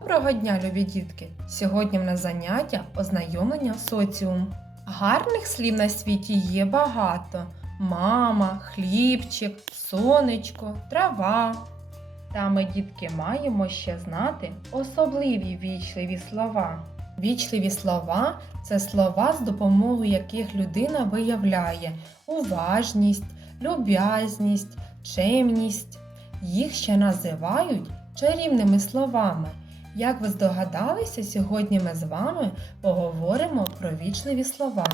Доброго дня, любі дітки! Сьогодні в нас заняття ознайомлення соціум. Гарних слів на світі є багато: мама, хлібчик, сонечко, трава. Та ми, дітки, маємо ще знати особливі вічливі слова. Вічливі слова це слова, з допомогою яких людина виявляє уважність, люб'язність, чемність. Їх ще називають чарівними словами. Як ви здогадалися, сьогодні ми з вами поговоримо про вічливі слова.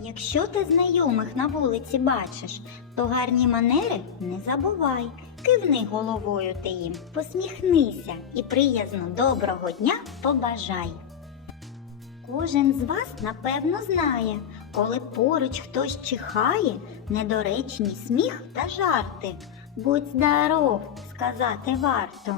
Якщо ти знайомих на вулиці бачиш, то гарні манери не забувай. Кивни головою ти їм, посміхнися і приязно доброго дня побажай. Кожен з вас напевно знає, коли поруч хтось чихає, недоречні сміх та жарти. Будь здоров, сказати варто.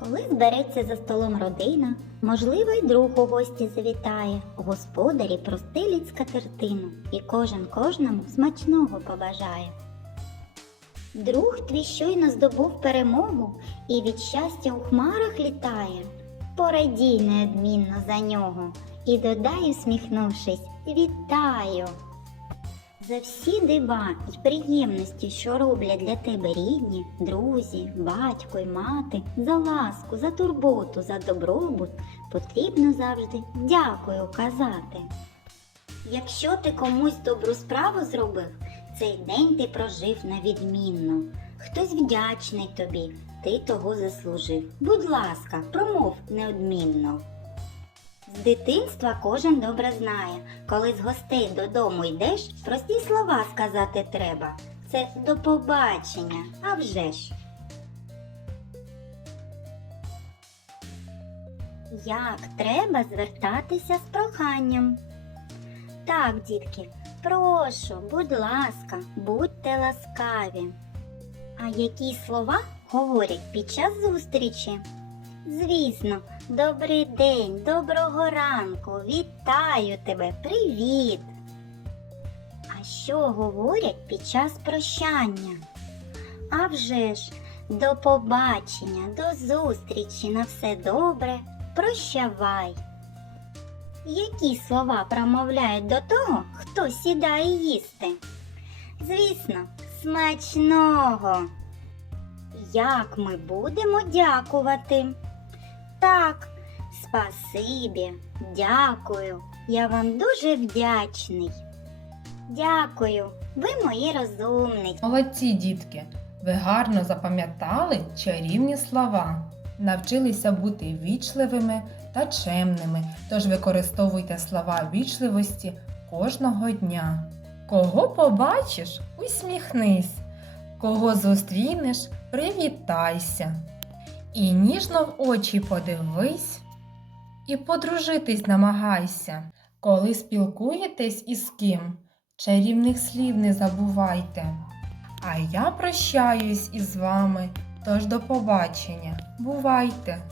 Коли збереться за столом родина, можливо, й друг у гості завітає, господарі простелять скатертину, і кожен кожному смачного побажає. Друг твій щойно здобув перемогу і від щастя у хмарах літає. Порадій неодмінно за нього і додай, усміхнувшись, вітаю. За всі дива й приємності, що роблять для тебе рідні, друзі, батько й мати, за ласку, за турботу, за добробут, потрібно завжди дякую казати. Якщо ти комусь добру справу зробив, цей день ти прожив на відмінно. Хтось вдячний тобі, ти того заслужив. Будь ласка, промов неодмінно. З дитинства кожен добре знає, коли з гостей додому йдеш, прості слова сказати треба. Це до побачення, а вже ж. Як треба звертатися з проханням? Так, дітки, прошу, будь ласка, будьте ласкаві. А які слова говорять під час зустрічі? Звісно, добрий день, доброго ранку, вітаю тебе, привіт. А що говорять під час прощання? А вже ж, до побачення, до зустрічі, на все добре, прощавай. Які слова промовляють до того, хто сідає їсти? Звісно, смачного. Як ми будемо дякувати? Так, спасибі, дякую. Я вам дуже вдячний. Дякую, ви мої розумниці. Молодці, дітки! Ви гарно запам'ятали чарівні слова, навчилися бути вічливими та чемними, тож використовуйте слова вічливості кожного дня. Кого побачиш, усміхнись, кого зустрінеш, привітайся. І ніжно в очі подивись, і подружитись намагайся. Коли спілкуєтесь із ким, чарівних слів не забувайте. А я прощаюсь із вами, тож до побачення. Бувайте!